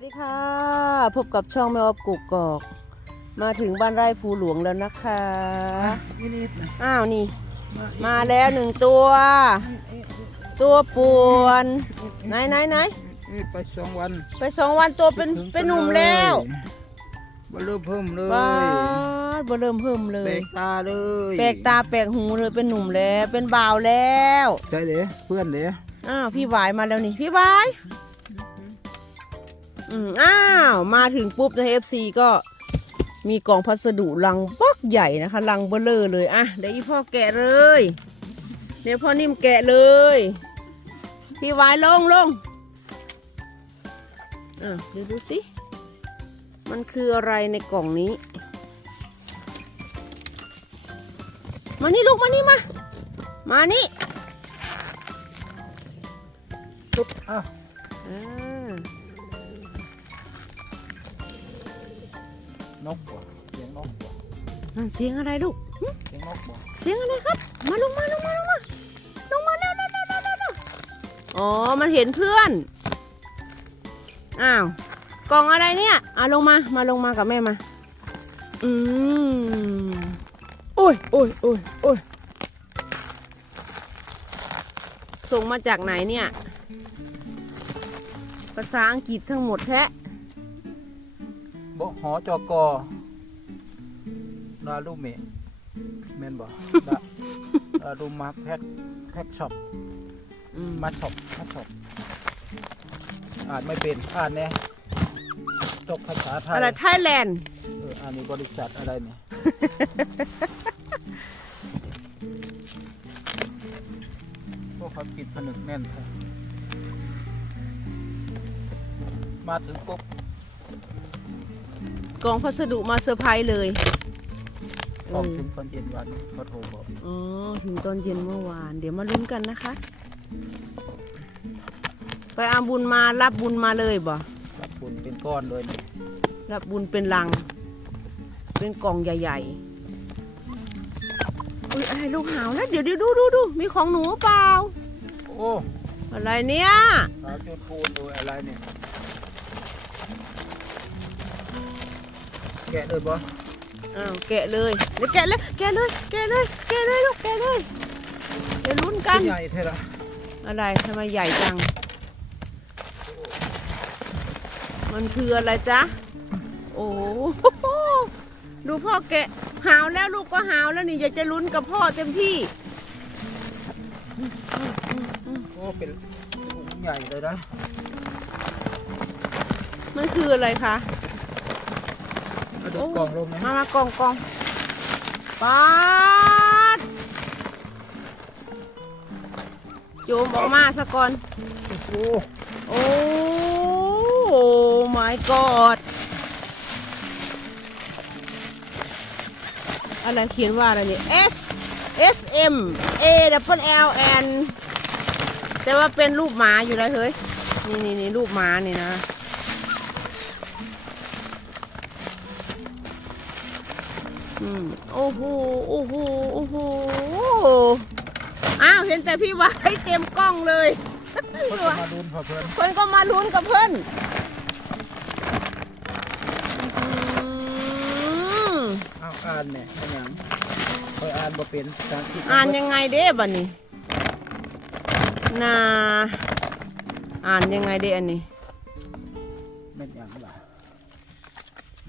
วัสดีค่ะ พบกับช่องแม่ออบกุกกอก มาถึงบ้านไร่ภูหลวงแล้วนะคะนี่นี่นะอ้าวนี่ มาแล้วหนึ่งตัว ตัวป่วนไหนไหนไหนนี่ไปสองวัน ไปสองวันตัวเป็นถึงเป็นหนุ่มแล้วมาเริ่มเพิ่มเลยว้าวบ่เริ่มเพิ่มเลแปลยกตาเลยแปลกตาแปลกหูเลยเป็นหนุ่มแล้วเป็นบ่าวแล้วใช่เด้เพื่อนเด้อ้าวพี่หวายมาแล้วนี่พี่หวาย อืมอ้าว มาถึงปุ๊บนะเอฟซีก็มีกล่องพัสดุลังบักใหญ่นะคะลังเบลเลอร์เลยอะเดี๋ยวอีพ่อแกะเลยเดี๋ยวพ่อนิ่มแกะเลยพี่หวายลงลงอะเดี๋ยวดูสิมันคืออะไรในกล่องนี้ มานี่ลูกมานี่มา มานี่ตุ๊บอ้าวอ่า นกว่ะเสียงนกว่ะนั่นเสียงอะไรลูกหึเสียงนกว่ะเสียงอะไรครับ มาลงมาลงมาลงมาลงมาเร็วเร็วเร็วเร็วเร็วเร็วอ๋อ มันเห็นเพื่อน อ้าว กล่องอะไรเนี่ยอะลงมา มาลงมากับแม่มา อืมโอ้ยโอ้ยโอ้ยโอ้ยส่งมาจากไหนเนี่ย ภาษาอังกฤษทั้งหมดแท้ บ่หอจอกอดาลูเมะแม่นบ่ดาดาลูมาแพ็คแพ็คช็อปอืมมาช็อปมาช็อปอ่านไม่เป็นอ่านแน่จบภาษาไทยอะไรไทยแลนด์เอออันนี้บริษัทอะไรเนี่ยพวกเขาปิดผนึกแน่นแท้มาถึงปุ๊บ กล่องพัสดุมาเซอร์ไพรส์เลยออกถึงตอนเย็นวันเขาโทรบอกอ๋อถึงตอนเย็นเมื่อวาน เดี๋ยวมาลุ้นกันนะคะ ไปเอาบุญมารับบุญมาเลยบ่รับบุญเป็นก้อนเลยเนี่ยรับบุญเป็นลัง เป็นกล่องใหญ่ๆอุ้ยอะไรลูกหาวแล้วเดี๋ยวเดี๋ยวดูดูดูมีของหนูเปล่า โอ้ อะไรเนี่ยสาวจุดปูนดูอะไรเนี่ย แกะเลยบ่อ้าวแกะเลยเดี๋ยวแกะเลย แกะเลย แกะเลย แกะเลยลูก แกะเลยเดี๋ยวลุ้นกัน ใหญ่เท่าไหร่อะไรทำไมใหญ่จัง มันคืออะไรจ๊ะ โอ้โหดูพ่อแกะหาวแล้วลูกก็หาวแล้วนี่อยากจะลุ้นกับพ่อเต็มที่ โอ้เป็นถุงใหญ่เลยนะมันคืออะไรคะ เอาดูกล่องลงไหมมามากองกองป๊าดโจมออกมาสะก่อน โอ้โอ้ my god อะไรเขียนว่าอะไรเนี่ย S S M A W L N แต่ว่าเป็นรูปหมาอยู่แล้วเฮ้ย นี่นี่นี่รูปหมานี่นะ อืมโอ้โหโอ้โหโอ้โหอ้าวเห็นแต่พี่ไว้เต็มกล้องเลยเขาจะมาดุนพอเพื่อนคนก็มาลุ้นกับเพื่อนอืมเอาอ่านเนี่ยเป็นหยังคอยอ่านบ่เป็นภาษาอังกฤษอ่านยังไงเด้บันนี้นาอ่านยังไงเด้อันนี้เป็นหยังล่ะ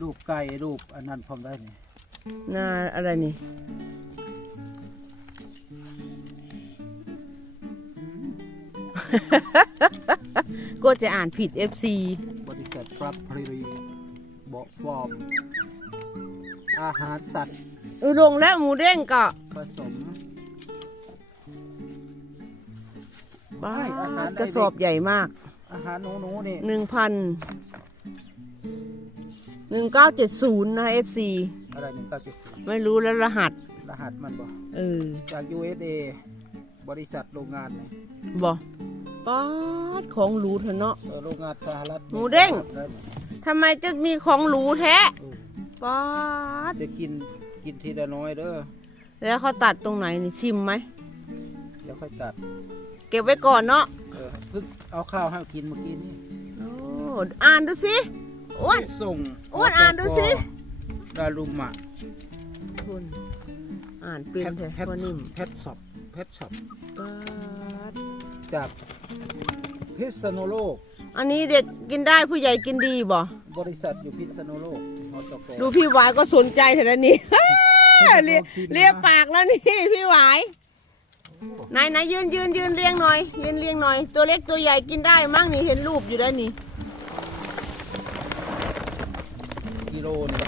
รูปไก่รูปอันนั้นพร้อมได้เนี่ย นาอะไรนี่ ก็จะอ่านผิด FC บริษัทปรับพรีเบาะฟอร์มอาหารสัตว์อุดงและหมูเด้งก็ผสม บ้าไม่อาหาร กระสอบใหญ่มาก อาหารหนูหนูๆนี่หนึ่งพันหนึ่งเก้าเจ็ดศูนย์นะ FC อะไรหนึ่งเก้าจุดไม่รู้แล้วรหัสรหัสมันบ่เออจาก USA บริษัทโรงงานเนี่ยบอกป๊าดของหรูเถอะเนาะ เออโรงงานสหรัฐหมูเด้งได้หมดทำไมจะมีของหรูแท้เออป๊าดจะกินกินทีละน้อยเด้อแล้วเขาตัดตรงไหนนี่ชิมไหม เดี๋ยวค่อยตัดเก็บไว้ก่อนเนาะเออเพิ่งเอาข้าวให้กินเมื่อกี้นี่โอ้อ่านดูสิอ้วน ส่งอ้วนอ่านดูสิ ดารุมะคุณอ่านเป็นแท้แพทพ่อนิ่มแพทช็อปแพทช็อปปาดจากพิษณุโลก อันนี้เด็กกินได้ผู้ใหญ่กินดีบ่บริษัทอยู่พิษณุโลกหอจกดูพี่หวายก็สนใจเถอะนะนี่เลียเลียปากแล้วนี่พี่หวายไหนไหนยืนยืนยืนเรียงหน่อยยืนเรียงหน่อย ตัวเล็กตัวใหญ่กินได้มั้งนี่เห็นรูปอยู่แล้วนี่กิโลนี่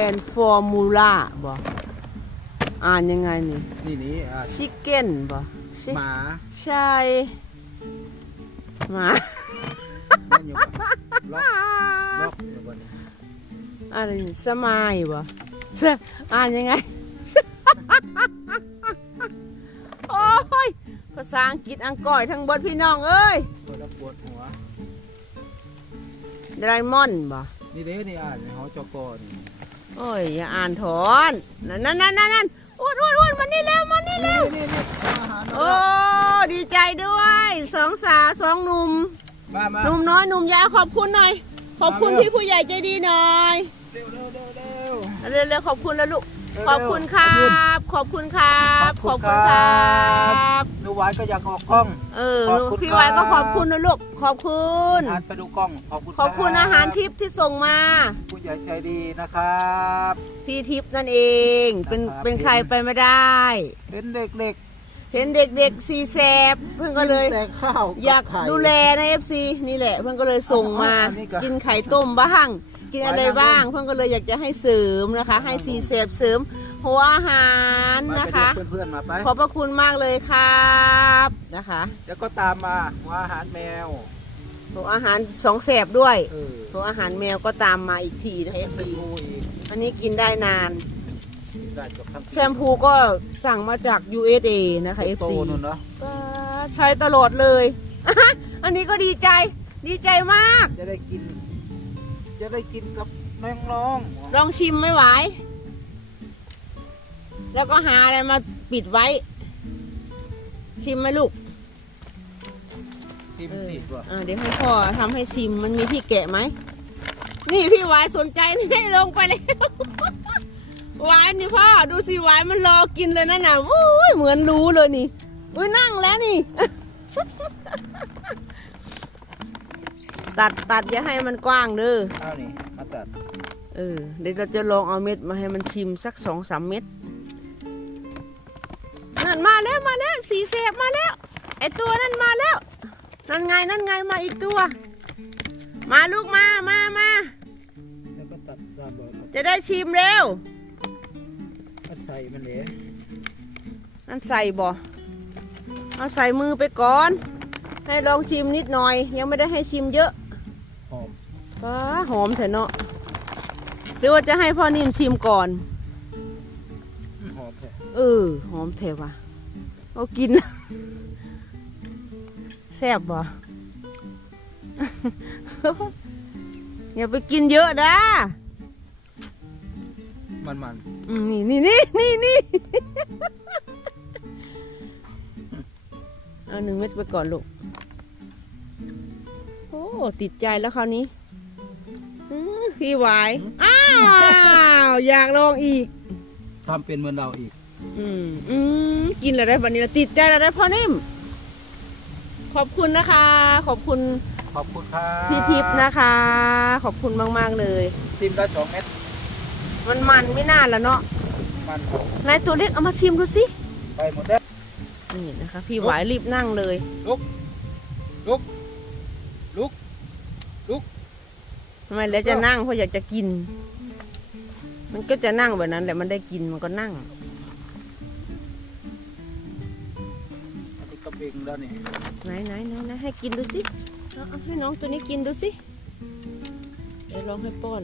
แอนฟอร์มูล่าบ่อ่านยังไงนี่นี่นี่อะชิคเก้นบ่ชิหมาใช่หมาแม่นอยู่ปะล็อกล็อกอยู่บนนี้อะไรนี่สมายบ่สะอ่านยังไง โอ้ยภาษาอังกฤษอังกฤษทั้งเบดพี่น้องเอ้ยปวดแล้วปวดหัวไดมอนด์บ่นี่เด้นี่อ่านในหอจกนี่ โอ้ยอย่าอ่านถอนนั่นนั่นนั่นนั่นนั่นอ้วนอ้วนอ้นมันนี่เร็วมันนี่เร็วนี่นี่โอ้ดีใจด้วยสองสาวสองหนุ่มมามาหนุ่มน้อยหนุ่มยาวขอบคุณหน่อย ขอบคุณมาเร็วพี่ผู้ใหญ่ใจดีหน่อยเร็วเร็วเร็วเร็วเร็วเร็วขอบคุณแล้วลูกขอบคุณครับ ขอบคุณครับ ขอบคุณครับ วานก็อยากออกกล้อง เออขอบคุณพี่วายก็ครับขอบคุณนะลูกขอบคุณอ่านไปดูกล้องขอบคุณขอบคุณรัอาหารทิพย์ที่ส่งมาผู้ใหญ่ใจดีนะครับพี่ทิพย์นั่นเองเป็นนะครับเป็นใครไปไม่ได้เป็นเด็กเห็นเด็กๆสีแสบเพื่อนๆก็เลยแต่ข้าวบอยากไข่ดูแลในเอฟซีนี่แหละ เพื่อนก็เลยส่งมาอันนี้ก็กินไข่ต้มบ้าง กินอะไรไว้นะบ้าง เพื่อนก็เลยอยากจะให้เสริมนะคะ ให้สีแสบเสริม หัวอาหารมานะคะไปเรียกเพื่อนๆมาไปขอบพระคุณมากเลยครับนะคะ แล้วก็ตามมาหัวอาหารแมวหัวอาหารสองแสบด้วยเออหัวอาหารแมวก็ตามมาอีกทีนะเอฟซีซีอีกอันนี้กินได้นาน ได้จบทั้งแชมพูก็สั่งมาจาก USA นะคะ โต FC นู่นเนาะก็ใช้ตลอดเลยอันนี้ก็ดีใจ ดีใจมาก จะได้กิน จะได้กินกับแมงน้องลองชิมไม่ไหว แล้วก็หาอะไรมาปิดไว้ ชิมไหมลูกทิมสีตัวอ่าเดี๋ยวให้พ่อทำให้ชิมมันมีที่แกะไหม นี่พี่หวายสนใจนี่ลงไปแล้วหวายนี่พ่อดูสิหวายมันรอกินเลยนะน่ะอุ้ยเหมือนรู้เลยนี่อุ้ยนั่งแล้วนี่ ตัดตัดอย่าให้มันกว้างเด้อเอานี่มาตัด เออเดี๋ยวเราจะลองเอาเม็ดมาให้มันชิมสักสองสามเม็ด นั่นมาแล้วมาแล้วสีเสบมาแล้ว ไอตัวนั่นมาแล้ว นั่นไงนั่นไงมาอีกตัว มาลูกมามามาแล้วก็ตัดตามบอจะได้ชิมเร็วก็ใส่มันเลยนั่นใส่บ่เอาใส่มือไปก่อน ให้ลองชิมนิดหน่อย ยังไม่ได้ให้ชิมเยอะหอมป้าหอมเถอะเนาะหรือว่าจะให้พ่อนิ่มชิมก่อน หอมแท้ เออหอมเทว่ะ เอากินแซ่บบ่อย่าไปกินเยอะนะมันมันอืมนี่นี่นี่นี่นี่ เอาหนึ่งเม็ดไปก่อนลูก โอ้ ติดใจแล้วคราวนี้อื้อพี่หวาย อ้าว อยากลองอีกๆทำเป็นเหมือนเราอีก อืมอืมกินแล้วได้วันนี้แล้วติดใจแล้วได้พ่อนิ่ม ขอบคุณนะคะ ขอบคุณขอบคุณครับพี่ทิพย์นะคะ ขอบคุณมากๆเลยทิมได้สองเม็ดมันมันไม่น่าแล้วเนาะมันหอมนายตัวเล็กเอามาชิมดูสิไปหมดแล้ว นี่นะคะ พี่หวายรีบนั่งเลย ลุก ลุก ลุก ทำไมแล้วจะนั่งเพราะอยากจะกิน มันก็จะนั่งแบบนั้นแหละมันได้กินมันก็นั่ง อันนี้ก็เบ่งแล้วนี่ไหนไหนไหนไหนให้กินดูสิเอาเอาให้น้องตัวนี้กินดูสิเดี๋ยวลองให้ป้อน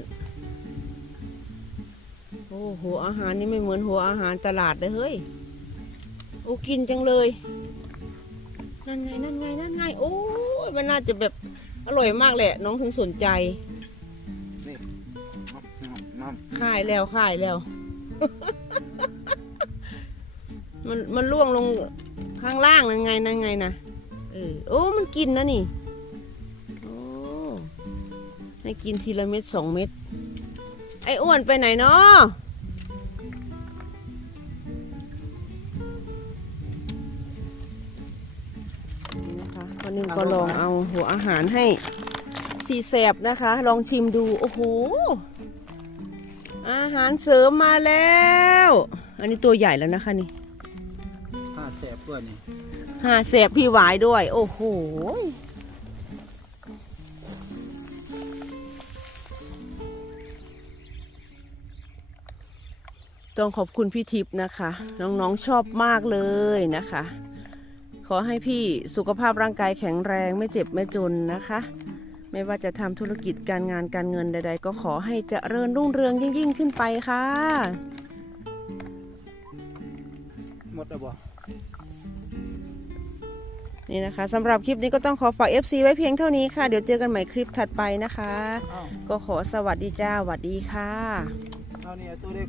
โอ้หัวอาหารนี่ไม่เหมือนหัวอาหารตลาดเลยเฮ้ยโอ้กินจังเลยนั่นไงนั่นไงนั่นไงโอ้ยมันน่าจะแบบอร่อยมากแหละ น้องถึงสนใจนี่น้ำน้ำค่ายแล้วค่ายแล้ว มันมันล่วงลง ข้างล่างนั่นไงนั่นไงนะเออโอ้มันกินนะนี่โอ้ให้กินทีละเม็ดสองเม็ดไอ้อ้วนไปไหนเนาะนี่นะคะวันนึงก็ลองเอาหัวอาหารให้สีแสบนะคะ ลองชิมดู โอ้โห อาหารเสริมมาแล้ว อันนี้ตัวใหญ่แล้วนะคะนี่ ด้วยนี่ห้าแสบพี่หวายด้วย โอ้โหต้องขอบคุณพี่ทิพย์นะคะ น้องๆชอบมากเลยนะคะ ขอให้พี่สุขภาพร่างกายแข็งแรงไม่เจ็บไม่จนนะคะ ไม่ว่าจะทำธุรกิจการงานการเงินใด ๆ ก็ขอให้เจริญรุ่งเรืองยิ่งๆ ขึ้นไปค่ะ หมดแล้วบ่ นี่นะคะสำหรับคลิปนี้ก็ต้องขอฝาก FC ไว้เพียงเท่านี้ค่ะ เดี๋ยวเจอกันใหม่คลิปถัดไปนะคะอ้าวก็ขอสวัสดีจ้าสวัสดีค่ะ เอาเนี่ยตัวเล็ก